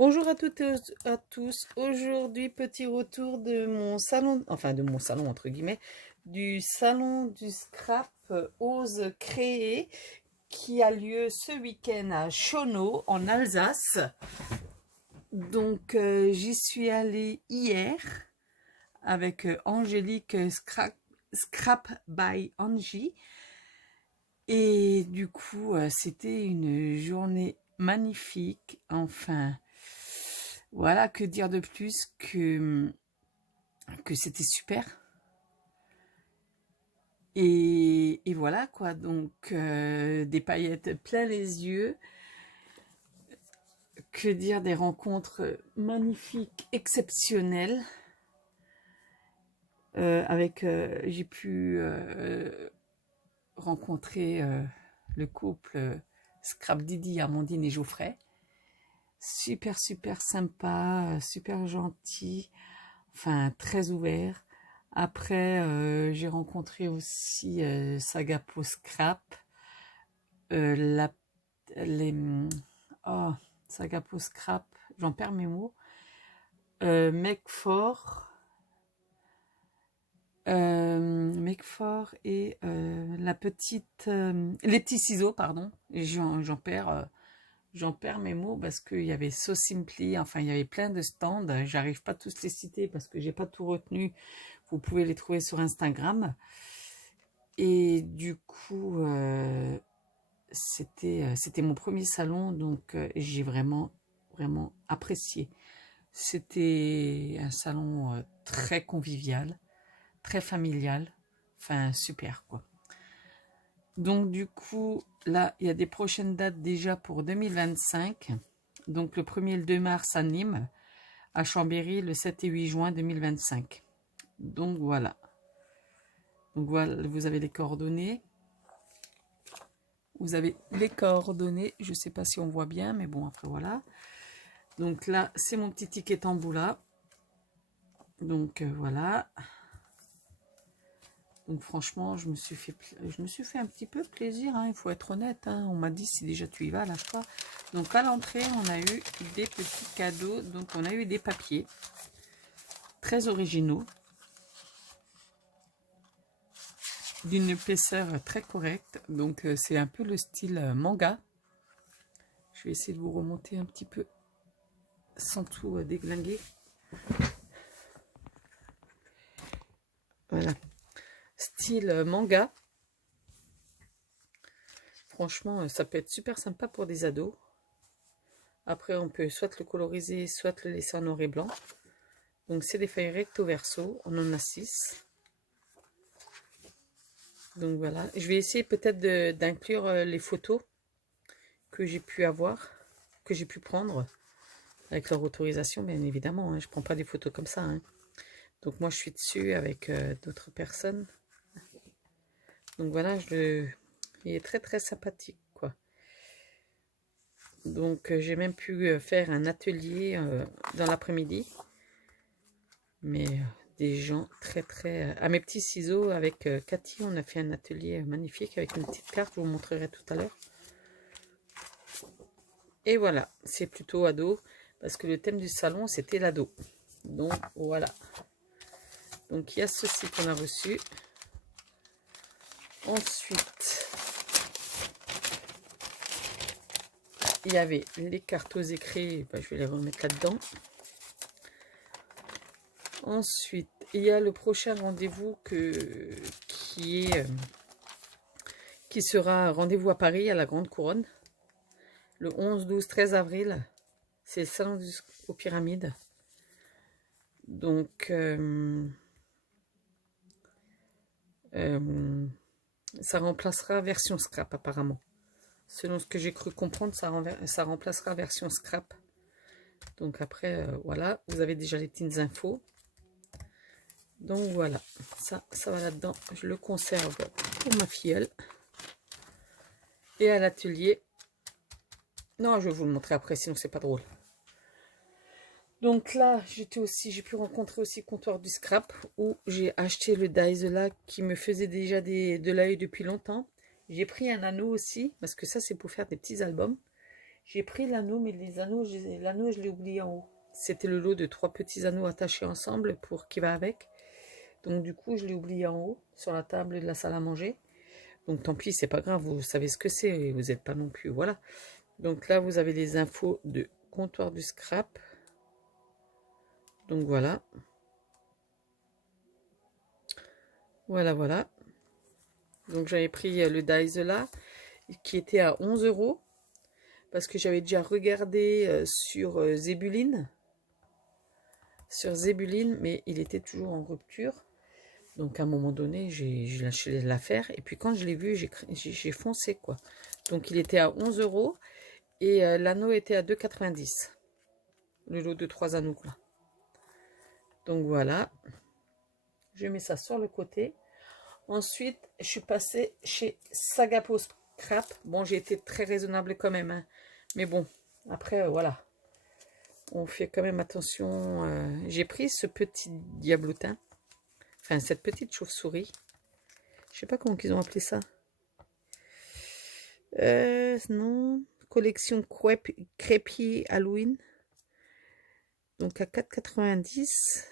Bonjour à toutes et à tous. Aujourd'hui, petit retour de mon salon, enfin de mon salon entre guillemets, du salon du scrap Ose Créer qui a lieu ce week-end à Schono en Alsace. Donc j'y suis allée hier avec Angélique Scrap by Angie. Et du coup, c'était une journée magnifique. Enfin, voilà, que dire de plus que c'était super. Et voilà quoi, donc des paillettes plein les yeux. Que dire, des rencontres magnifiques, exceptionnelles. J'ai pu rencontrer le couple Scrap Didi, Amandine et Geoffrey. Super sympa, super gentil, enfin très ouvert. Après, j'ai rencontré aussi Sagapo Scrap, la, les, oh, Sagapo Scrap, j'en perds mes mots, Mecfort et la petite, les petits ciseaux, pardon, j'en perds mes mots parce qu'il y avait So Simply, enfin il y avait plein de stands, j'arrive pas tous les citer parce que j'ai pas tout retenu, vous pouvez les trouver sur Instagram. Et du coup, c'était mon premier salon, donc j'ai vraiment apprécié. C'était un salon très convivial, très familial, enfin super quoi. Donc du coup, là, il y a des prochaines dates déjà pour 2025. Donc le 1er et le 2 mars à Nîmes, à Chambéry le 7 et 8 juin 2025. Donc voilà. Donc voilà, vous avez les coordonnées. Vous avez les coordonnées. Je ne sais pas si on voit bien, mais bon, après voilà. Donc là, c'est mon petit ticket tamboula. Donc voilà. Donc franchement, je me suis fait un petit peu plaisir, hein, il faut être honnête. Hein. On m'a dit si déjà tu y vas, lâche-toi. Donc à l'entrée, on a eu des petits cadeaux. Donc on a eu des papiers très originaux, d'une épaisseur très correcte. Donc c'est un peu le style manga. Je vais essayer de vous remonter un petit peu sans tout déglinguer. Voilà, style manga. Franchement, ça peut être super sympa pour des ados. Après, on peut soit le coloriser, soit le laisser en noir et blanc. Donc, c'est des feuilles recto verso. On en a 6. Donc, voilà. Je vais essayer peut-être d'inclure les photos que j'ai pu avoir, que j'ai pu prendre, avec leur autorisation, bien évidemment. Hein. Je ne prends pas des photos comme ça. Hein. Donc, moi, je suis dessus avec d'autres personnes. Donc, voilà. Il est très sympathique, quoi. Donc, j'ai même pu faire un atelier dans l'après-midi. Mais des gens très... À mes petits ciseaux, avec Cathy, on a fait un atelier magnifique avec une petite carte, je vous montrerai tout à l'heure. Et voilà, c'est plutôt ado, parce que le thème du salon, c'était l'ado. Donc, voilà. Donc, il y a ceci qu'on a reçu. Ensuite, il y avait les cartes aux écrits, ben, je vais les remettre là-dedans. Ensuite, il y a le prochain rendez-vous qui sera rendez-vous à Paris, à la Grande Couronne. Le 11, 12, 13 avril, c'est le salon aux Pyramides. Donc, ça remplacera version scrap apparemment. Selon ce que j'ai cru comprendre, ça remplacera version scrap. Donc après, voilà, vous avez déjà les petites infos. Donc voilà, ça va là-dedans. Je le conserve pour ma filleule. Et à l'atelier. Non, je vais vous le montrer après, sinon c'est pas drôle. Donc là, j'ai pu rencontrer aussi Comptoir du Scrap, où j'ai acheté le dies là qui me faisait déjà de l'œil depuis longtemps. J'ai pris un anneau aussi, parce que ça c'est pour faire des petits albums. J'ai pris l'anneau, mais l'anneau, je l'ai oublié en haut. C'était le lot de 3 petits anneaux attachés ensemble pour qui va avec. Donc du coup, je l'ai oublié en haut, sur la table de la salle à manger. Donc tant pis, c'est pas grave, vous savez ce que c'est et vous n'êtes pas non plus, voilà. Donc là, vous avez les infos de comptoir du scrap. Donc voilà. Voilà. Donc j'avais pris le Dies là, qui était à 11 €. Parce que j'avais déjà regardé sur Zébuline. Sur Zébuline, mais il était toujours en rupture. Donc à un moment donné, j'ai lâché l'affaire. Et puis quand je l'ai vu, j'ai foncé quoi. Donc il était à 11 € et l'anneau était à 2,90 €. Le lot de 3 anneaux là. Donc voilà. Je mets ça sur le côté. Ensuite, je suis passée chez Sagapo Scrap. Bon, j'ai été très raisonnable quand même. Hein. Mais bon, après, voilà. On fait quand même attention. J'ai pris ce petit diablotin. Enfin, cette petite chauve-souris. Je sais pas comment ils ont appelé ça. Non. Collection Crêpier Halloween. Donc à 4,90 €.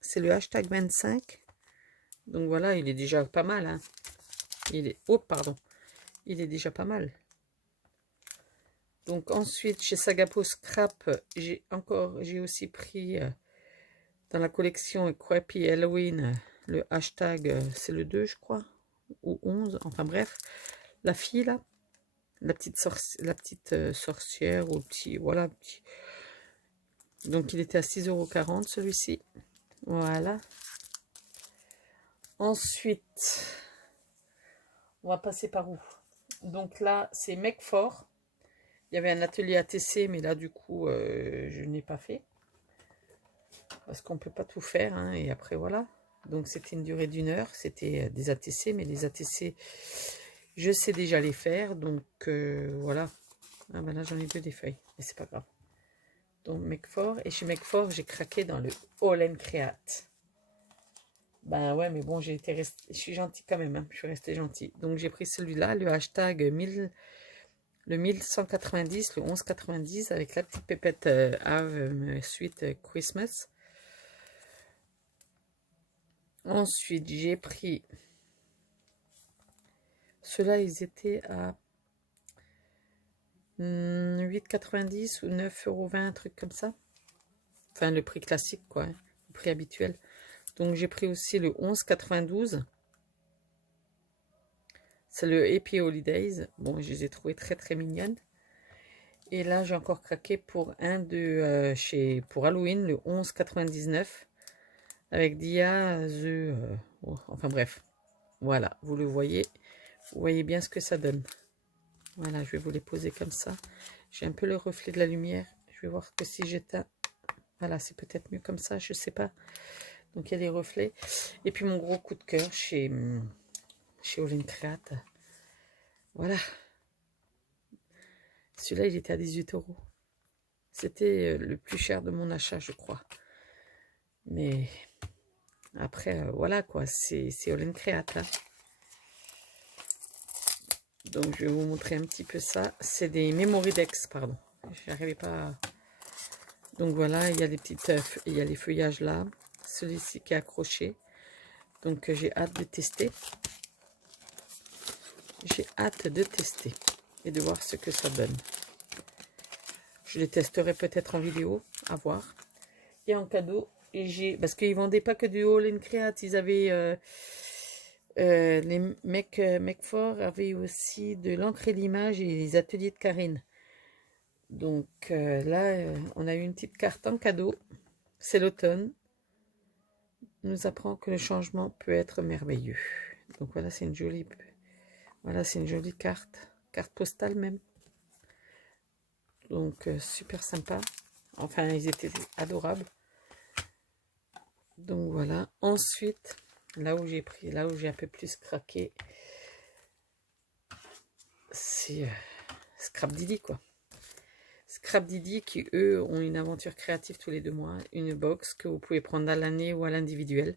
C'est le hashtag 25. Donc voilà, il est déjà pas mal. Hein. Il est... Oh, pardon. Il est déjà pas mal. Donc ensuite, chez Sagapo Scrap, j'ai aussi pris dans la collection Crappy Halloween, le hashtag, c'est le 2 je crois, ou 11, enfin bref, la fille là, la petite sorcière, ou petit, voilà. Petit. Donc il était à 6,40 € celui-ci, voilà. Ensuite, on va passer par où? Donc là, c'est Mecfort. Il y avait un atelier ATC, mais là, du coup, je n'ai pas fait. Parce qu'on ne peut pas tout faire. Hein, et après, voilà. Donc, c'était une durée d'1 heure. C'était des ATC, mais les ATC, je sais déjà les faire. Donc, voilà. Ah ben là, j'en ai 2 des feuilles. Mais c'est pas grave. Donc, Mecfort. Et chez Mecfort, j'ai craqué dans le All and Create. Ben ouais, mais bon, je suis gentille quand même. Hein, je suis restée gentille. Donc, j'ai pris celui-là, le hashtag 1000... Le 1190, le 1190 avec la petite pépette Have Sweet Christmas. Ensuite, j'ai pris ceux-là, ils étaient à 8,90 ou 9,20 €, un truc comme ça. Enfin, le prix classique, quoi, hein, le prix habituel. Donc, j'ai pris aussi le 11,92. C'est le Happy Holidays. Bon, je les ai trouvées très, très mignonnes. Et là, j'ai encore craqué pour un de pour Halloween, le 11,99. Avec Dia, enfin bref, voilà, vous le voyez, vous voyez bien ce que ça donne. Voilà, je vais vous les poser comme ça. J'ai un peu le reflet de la lumière. Je vais voir que si j'éteins, voilà, c'est peut-être mieux comme ça, je sais pas. Donc il y a des reflets. Et puis mon gros coup de cœur chez All Create. Voilà. Celui-là, il était à 18 €. C'était le plus cher de mon achat, je crois. Mais après, voilà quoi, c'est All Create. Hein. Donc, je vais vous montrer un petit peu ça. C'est des Memory Decks, pardon. Je n'arrivais pas à... Donc, voilà, il y a les petites... il y a les feuillages là. Celui-ci qui est accroché. Donc, j'ai hâte de tester. J'ai hâte de tester. Et de voir ce que ça donne. Je les testerai peut-être en vidéo. À voir. Et en cadeau, j'ai... Parce qu'ils ne vendaient pas que du All Create. Ils avaient... les Mecfort avaient aussi de l'encre et l'image et les ateliers de Karine. Donc là, on a eu une petite carte en cadeau. C'est l'automne. Nous apprend que le changement peut être merveilleux. Donc voilà, c'est une jolie carte. Carte postale même. Donc super sympa. Enfin, ils étaient adorables. Donc voilà. Ensuite, là où j'ai un peu plus craqué, c'est Scrap Didi, quoi. Scrap Didi qui, eux, ont une aventure créative tous les 2 mois. Une box que vous pouvez prendre à l'année ou à l'individuel.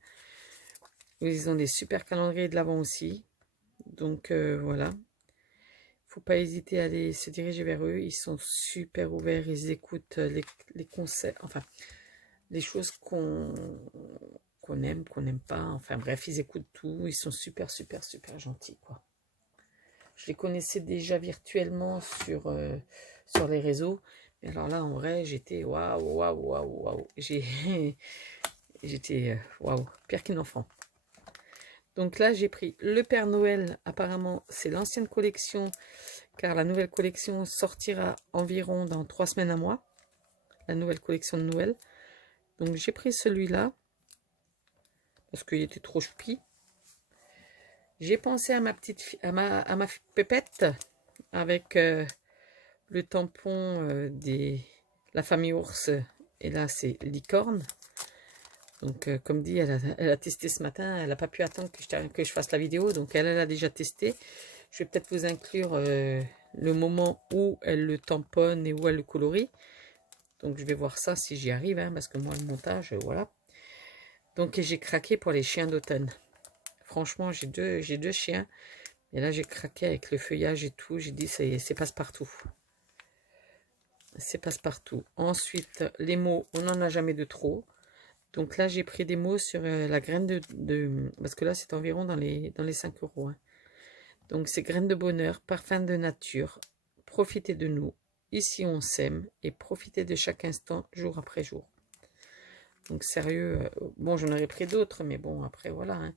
Ils ont des super calendriers de l'avant aussi. Donc, voilà. faut pas hésiter à aller se diriger vers eux. Ils sont super ouverts, ils écoutent les conseils, enfin, les choses qu'on aime, qu'on n'aime pas. Enfin bref, ils écoutent tout. Ils sont super, super, super gentils, quoi. Je les connaissais déjà virtuellement sur les réseaux. Mais alors là, en vrai, j'étais waouh, waouh, waouh, waouh. J'étais waouh, pire qu'un enfant. Donc là, j'ai pris le Père Noël. Apparemment, c'est l'ancienne collection, car la nouvelle collection sortira environ dans 3 semaines à moi. La nouvelle collection de Noël. Donc j'ai pris celui-là, parce qu'il était trop choupi. J'ai pensé à ma petite à ma pépette, avec le tampon de la famille ours. Et là, c'est licorne. Donc, comme dit, elle a testé ce matin. Elle n'a pas pu attendre que je fasse la vidéo. Donc, elle a déjà testé. Je vais peut-être vous inclure le moment où elle le tamponne et où elle le colorie. Donc, je vais voir ça si j'y arrive. Hein, parce que moi, le montage, voilà. Donc, j'ai craqué pour les chiens d'automne. Franchement, j'ai deux chiens. Et là, j'ai craqué avec le feuillage et tout. J'ai dit, c'est passe-partout. C'est passe-partout. Ensuite, les mots, on n'en a jamais de trop. Donc là, j'ai pris des mots sur la graine parce que là, c'est environ dans les 5 euros. Hein. Donc, c'est graine de bonheur, parfum de nature. Profitez de nous. Ici, on s'aime. Et profitez de chaque instant, jour après jour. Donc, sérieux. Bon, j'en aurais pris d'autres, mais bon, après, voilà. Hein.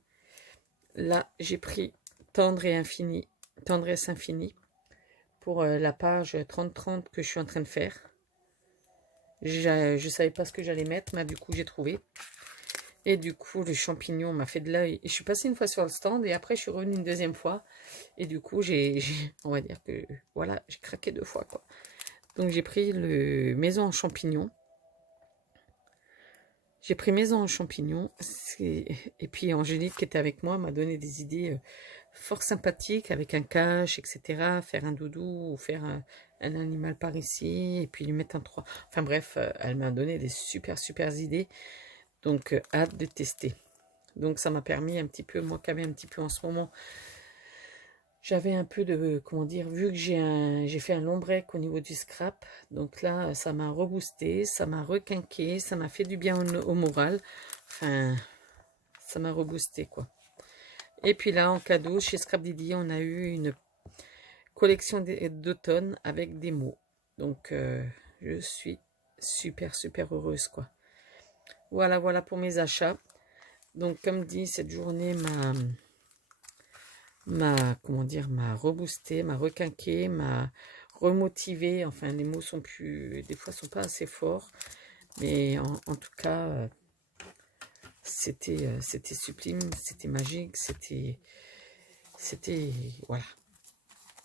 Là, j'ai pris tendre et infini, tendresse infinie pour la page 30-30 que je suis en train de faire. Je ne savais pas ce que j'allais mettre, mais du coup, j'ai trouvé. Et du coup, le champignon m'a fait de l'œil. Je suis passée une fois sur le stand et après, je suis revenue une deuxième fois. Et du coup, on va dire que, voilà, j'ai craqué 2 fois, quoi. Donc, j'ai pris le maison en champignon. J'ai pris maison en champignon. Et puis, Angélique, qui était avec moi, m'a donné des idées fort sympathiques avec un cache, etc. Faire un doudou ou faire un animal par ici. Et puis, lui mettre un 3. Enfin, bref, elle m'a donné des super, super idées. Donc, hâte de tester. Donc, ça m'a permis un petit peu, moi qui avais un petit peu en ce moment, j'avais un peu de, comment dire, vu que j'ai fait un long break au niveau du scrap, donc là, ça m'a reboosté, ça m'a requinqué, ça m'a fait du bien au moral. Enfin, ça m'a reboosté, quoi. Et puis là, en cadeau, chez Scrap Didi, on a eu une collection d'automne avec des mots. Donc, je suis super, super heureuse, quoi. Voilà, voilà pour mes achats. Donc, comme dit, cette journée comment dire, m'a reboosté, m'a requinqué, m'a remotivé. Enfin, les mots sont plus, des fois, sont pas assez forts. Mais en tout cas, c'était sublime, c'était magique, voilà.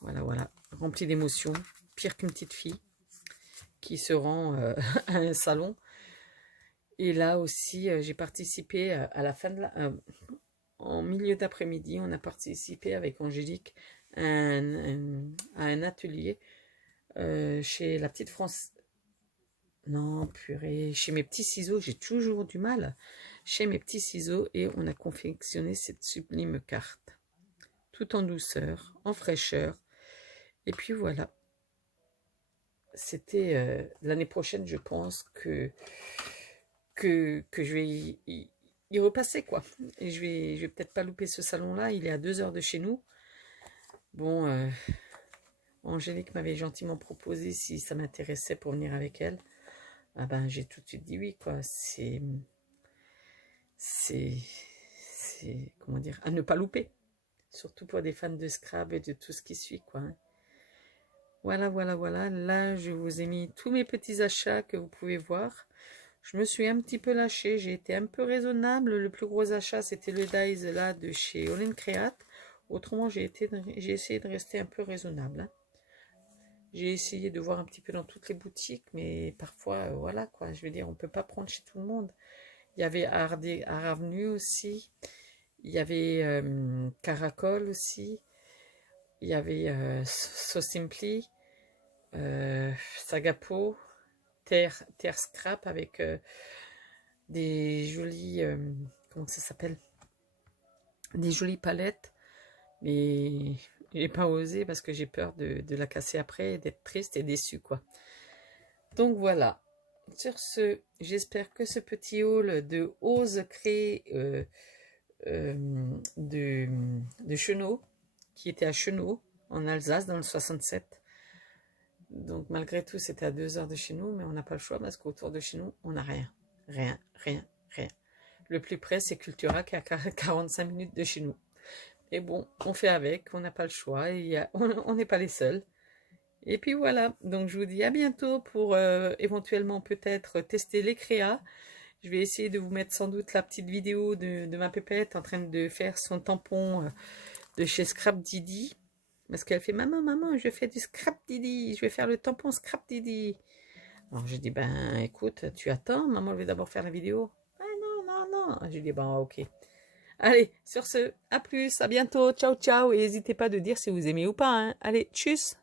Voilà, voilà. Rempli d'émotions. Pire qu'une petite fille qui se rend à un salon. Et là aussi, j'ai participé à la fin de en milieu d'après-midi, on a participé avec Angélique à un atelier chez la petite France. Non, purée, chez mes petits ciseaux, j'ai toujours du mal. Chez mes petits ciseaux, et on a confectionné cette sublime carte. Tout en douceur, en fraîcheur. Et puis voilà. C'était l'année prochaine, je pense que je vais y repasser, quoi. Et je vais peut-être pas louper ce salon-là. Il est à 2 heures de chez nous. Bon, Angélique m'avait gentiment proposé si ça m'intéressait pour venir avec elle. Ah ben, j'ai tout de suite dit oui, quoi. C'est, comment dire, à ne pas louper. Surtout pour des fans de Scrabble et de tout ce qui suit, quoi. Hein. Voilà, voilà, voilà. Là, je vous ai mis tous mes petits achats que vous pouvez voir. Je me suis un petit peu lâchée. J'ai été un peu raisonnable. Le plus gros achat, c'était le Dies là de chez All Create. Autrement, j'ai essayé de rester un peu raisonnable. Hein. J'ai essayé de voir un petit peu dans toutes les boutiques, mais parfois, voilà quoi. Je veux dire, on peut pas prendre chez tout le monde. Il y avait Art Avenue aussi. Il y avait Caracol aussi. Il y avait So Simply, Sagapo, Terre Scrap avec des jolies, comment ça s'appelle? Des jolies palettes. Mais J'ai pas osé parce que j'ai peur de la casser après, d'être triste et déçue, quoi. Donc voilà. Sur ce, j'espère que ce petit haul de Ose créer de Chenaux, qui était à Chenaux, en Alsace, dans le 67. Donc malgré tout, c'était à 2 heures de chez nous, mais on n'a pas le choix parce qu'autour de chez nous, on n'a rien. Rien, rien, rien. Le plus près, c'est Cultura, qui est à 45 minutes de chez nous. Et bon, on fait avec, on n'a pas le choix, on n'est pas les seuls. Et puis voilà, donc je vous dis à bientôt pour éventuellement peut-être tester les créas. Je vais essayer de vous mettre sans doute la petite vidéo de ma pépette en train de faire son tampon de chez Scrap Didi. Parce qu'elle fait, maman, maman, je fais du Scrap Didi, je vais faire le tampon Scrap Didi. Alors j'ai dit, ben écoute, tu attends, maman, je vais d'abord faire la vidéo. Ah non, non, non. J'ai dit, ben ok. Allez, sur ce, à plus, à bientôt, ciao, ciao. Et n'hésitez pas de dire si vous aimez ou pas. Hein. Allez, tchuss.